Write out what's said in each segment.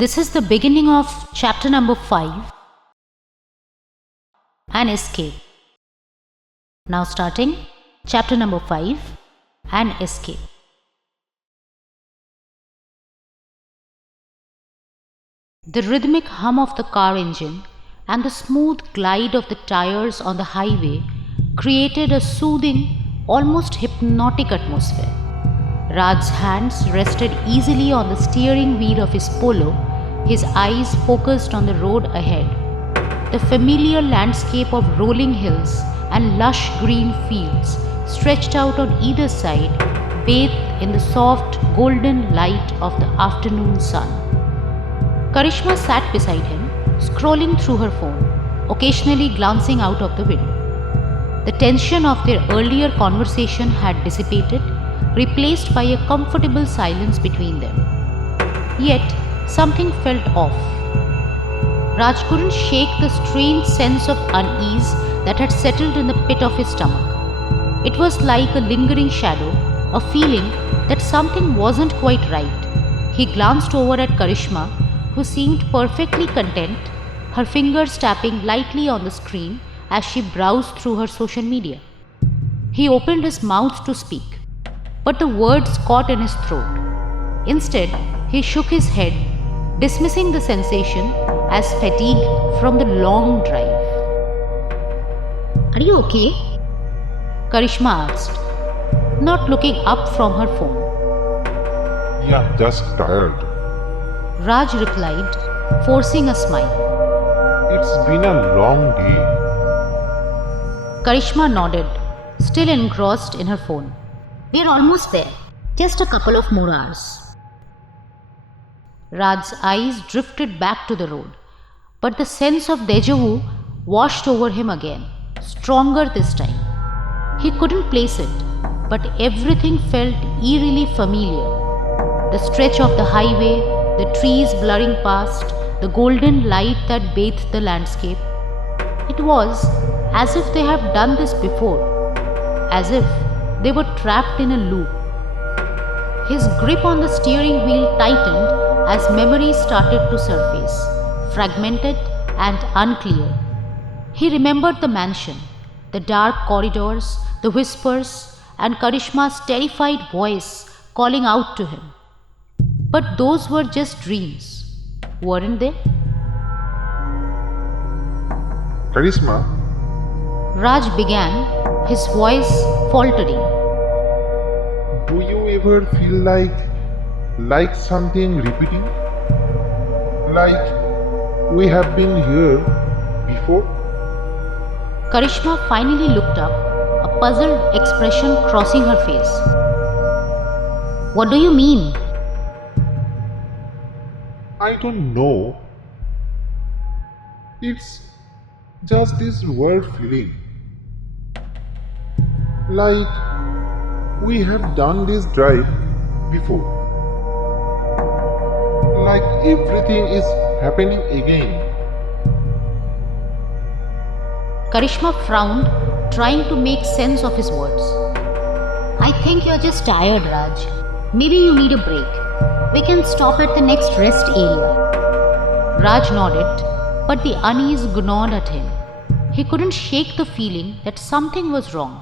This is the beginning of chapter number 5, An Escape. Now starting chapter number 5, An Escape. The rhythmic hum of the car engine and the smooth glide of the tires on the highway created a soothing, almost hypnotic atmosphere. Raj's hands rested easily on the steering wheel of his Polo, his eyes focused on the road ahead. The familiar landscape of rolling hills and lush green fields stretched out on either side, bathed in the soft golden light of the afternoon sun. Karishma sat beside him, scrolling through her phone, occasionally glancing out of the window. The tension of their earlier conversation had dissipated, replaced by a comfortable silence between them. Yet, something felt off. Raj couldn't shake the strange sense of unease that had settled in the pit of his stomach. It was like a lingering shadow, a feeling that something wasn't quite right. He glanced over at Karishma, who seemed perfectly content, her fingers tapping lightly on the screen as she browsed through her social media. He opened his mouth to speak, but the words caught in his throat. Instead, he shook his head, dismissing the sensation as fatigue from the long drive. "Are you okay?" Karishma asked, not looking up from her phone. Yeah, just tired. Raj replied, forcing a smile. It's been a long day. Karishma nodded, still engrossed in her phone. "We're almost there. Just a couple of more hours." Raj's eyes drifted back to the road, but the sense of déjà vu washed over him again, stronger this time. He couldn't place it, but everything felt eerily familiar. The stretch of the highway, the trees blurring past, the golden light that bathed the landscape. It was as if they had done this before, as if they were trapped in a loop. His grip on the steering wheel tightened as memories started to surface, fragmented and unclear. He remembered the mansion, the dark corridors, the whispers, and Karishma's terrified voice calling out to him. But those were just dreams, weren't they? Karishma, Raj began, his voice faltering. do you ever feel like something repeating? Like we have been here before? Karishma finally looked up, a puzzled expression crossing her face. "What do you mean?" I don't know. It's just this weird feeling. Like we have done this drive before. Like everything is happening again. Karishma frowned, trying to make sense of his words. "I think you're just tired, Raj. Maybe you need a break. We can stop at the next rest area." Raj nodded, but the unease gnawed at him. He couldn't shake the feeling that something was wrong,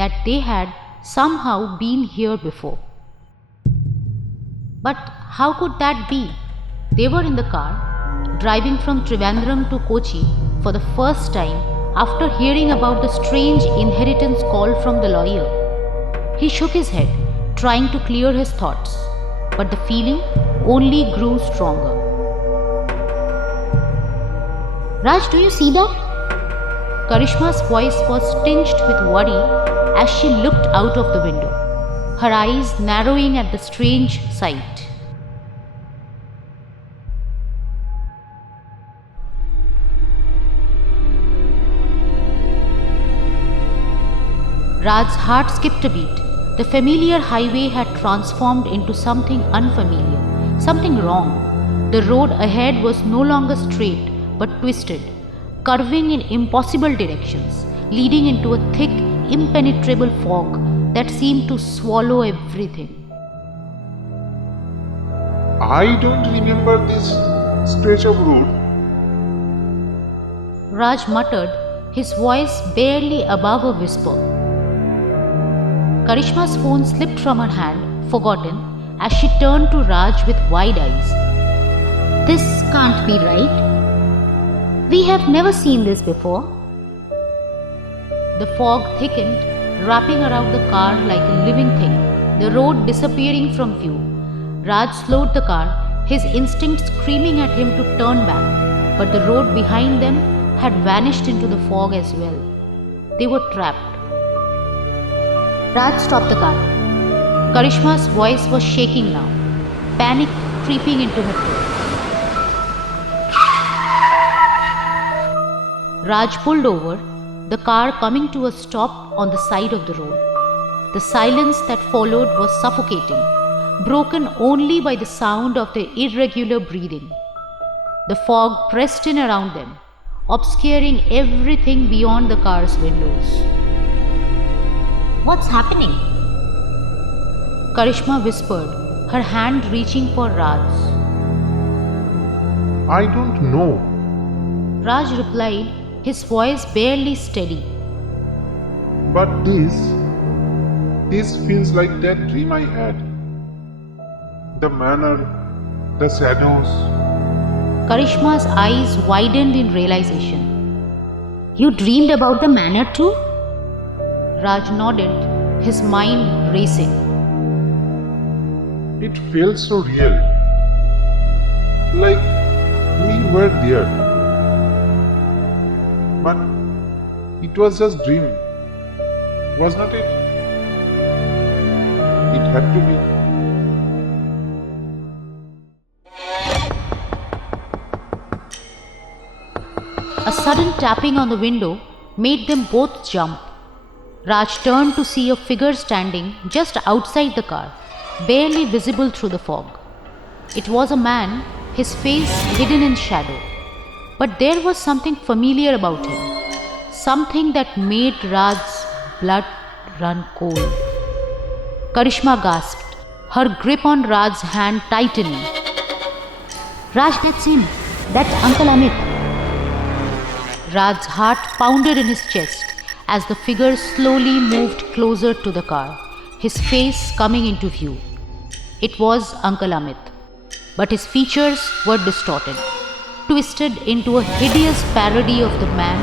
that they had somehow been here before. But how could that be? They were in the car, driving from Trivandrum to Kochi for the first time after hearing about the strange inheritance call from the lawyer. He shook his head, trying to clear his thoughts, but the feeling only grew stronger. "Raj, do you see that?" Karishma's voice was tinged with worry as she looked out of the window, her eyes narrowing at the strange sight. Raj's heart skipped a beat. The familiar highway had transformed into something unfamiliar, something wrong. The road ahead was no longer straight but twisted, curving in impossible directions, leading into a thick, impenetrable fog that seemed to swallow everything. I don't remember this stretch of road. Raj muttered, his voice barely above a whisper. Karishma's phone slipped from her hand, forgotten, as she turned to Raj with wide eyes. This can't be right. We have never seen this before. The fog thickened, wrapping around the car like a living thing, the road disappearing from view. Raj slowed the car, his instinct screaming at him to turn back, but the road behind them had vanished into the fog as well. They were trapped. Raj stopped the car. Karishma's voice was shaking now, panic creeping into her throat. Raj pulled over, the car coming to a stop on the side of the road. The silence that followed was suffocating, broken only by the sound of their irregular breathing. The fog pressed in around them, obscuring everything beyond the car's windows. What's happening? Karishma whispered, her hand reaching for Raj's. I don't know. Raj replied, his voice barely steady. But this feels like that dream I had. The manor, the shadows. Karishma's eyes widened in realization. You dreamed about the manor too? Raj nodded, his mind racing. It felt so real. Like we were there. But it was just dream. Was not it? It had to be. A sudden tapping on the window made them both jump. Raj turned to see a figure standing just outside the car, barely visible through the fog. It was a man, his face hidden in shadow. But there was something familiar about him, something that made Raj's blood run cold. Karishma gasped, her grip on Raj's hand tightening. Raj, that's him. That's Uncle Amit. Raj's heart pounded in his chest as the figure slowly moved closer to the car, his face coming into view. It was Uncle Amit, but his features were distorted, twisted into a hideous parody of the man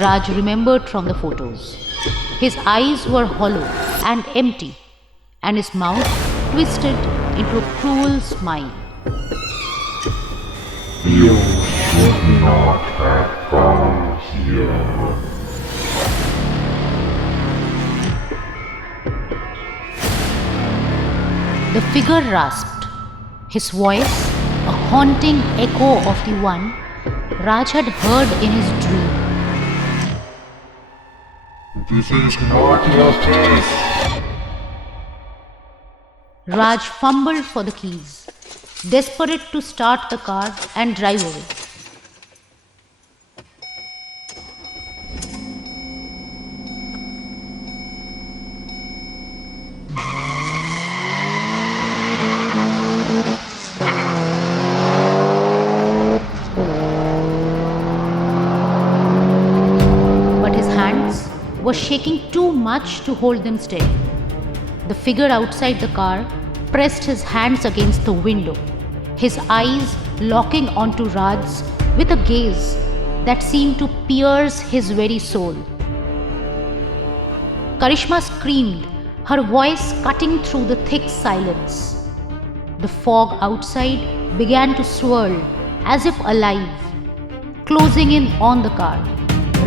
Raj remembered from the photos. His eyes were hollow and empty, and his mouth twisted into a cruel smile. You should not have come here. The figure rasped, his voice a haunting echo of the one Raj had heard in his dream. This is not your place. Raj fumbled for the keys, desperate to start the car and drive away. Was shaking too much to hold them steady. The figure outside the car pressed his hands against the window, his eyes locking onto Raj's with a gaze that seemed to pierce his very soul. Karishma screamed, her voice cutting through the thick silence. The fog outside began to swirl as if alive, closing in on the car,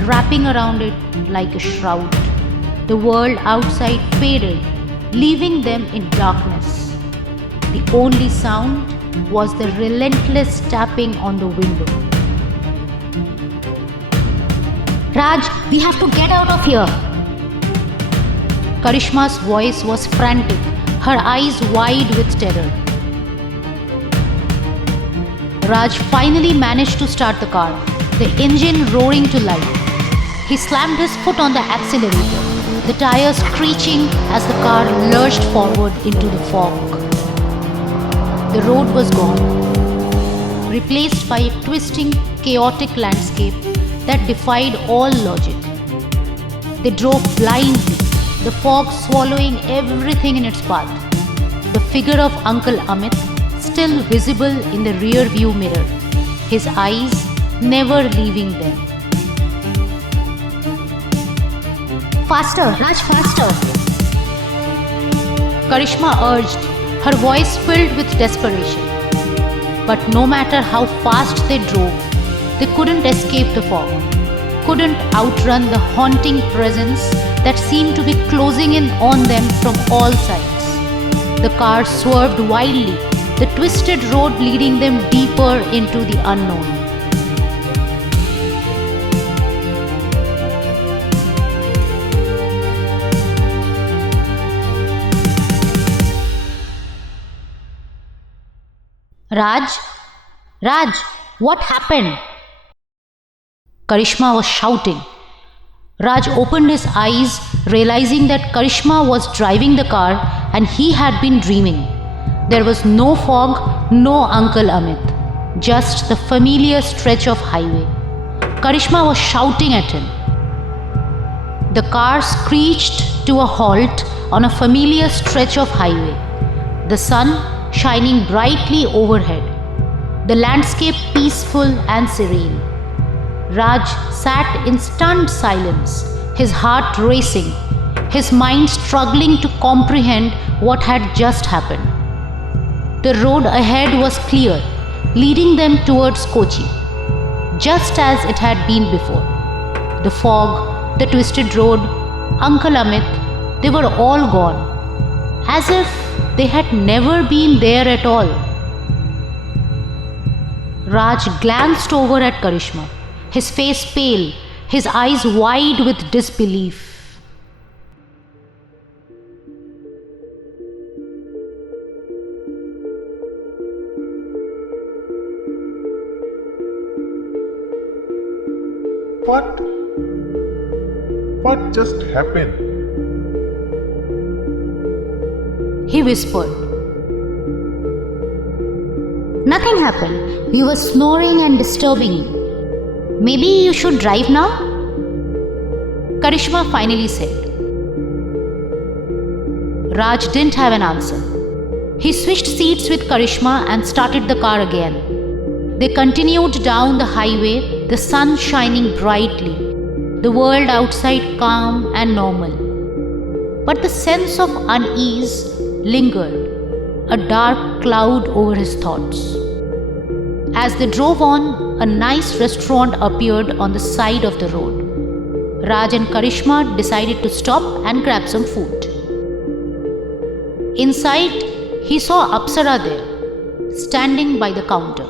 wrapping around it like a shroud. The world outside faded, leaving them in darkness. The only sound was the relentless tapping on the window. Raj, we have to get out of here. Karishma's voice was frantic, her eyes wide with terror. Raj finally managed to start the car, the engine roaring to life. He slammed his foot on the accelerator, the tires screeching as the car lurched forward into the fog. The road was gone, replaced by a twisting, chaotic landscape that defied all logic. They drove blindly, the fog swallowing everything in its path. The figure of Uncle Amit still visible in the rear view mirror, his eyes never leaving them. Faster, Raj, faster! Karishma urged, her voice filled with desperation. But no matter how fast they drove, they couldn't escape the fog, couldn't outrun the haunting presence that seemed to be closing in on them from all sides. The car swerved wildly, the twisted road leading them deeper into the unknown. Raj, what happened? Karishma was shouting. Raj opened his eyes, realizing that Karishma was driving the car and he had been dreaming. There was no fog, no Uncle Amit, just the familiar stretch of highway. Karishma was shouting at him. The car screeched to a halt on a familiar stretch of highway, the sun shining brightly overhead, the landscape peaceful and serene. Raj sat in stunned silence, his heart racing, his mind struggling to comprehend what had just happened. The road ahead was clear, leading them towards Kochi, just as it had been before. The fog, the twisted road, Uncle Amit, they were all gone, as if they had never been there at all. Raj glanced over at Karishma, his face pale, his eyes wide with disbelief. What just happened? He whispered. Nothing happened. You were snoring and disturbing me. Maybe you should drive now? Karishma finally said. Raj didn't have an answer. He switched seats with Karishma and started the car again. They continued down the highway, the sun shining brightly, the world outside calm and normal. But the sense of unease lingered, a dark cloud over his thoughts. As they drove on, a nice restaurant appeared on the side of the road. Raj and Karishma decided to stop and grab some food. Inside, he saw Apsara there, standing by the counter.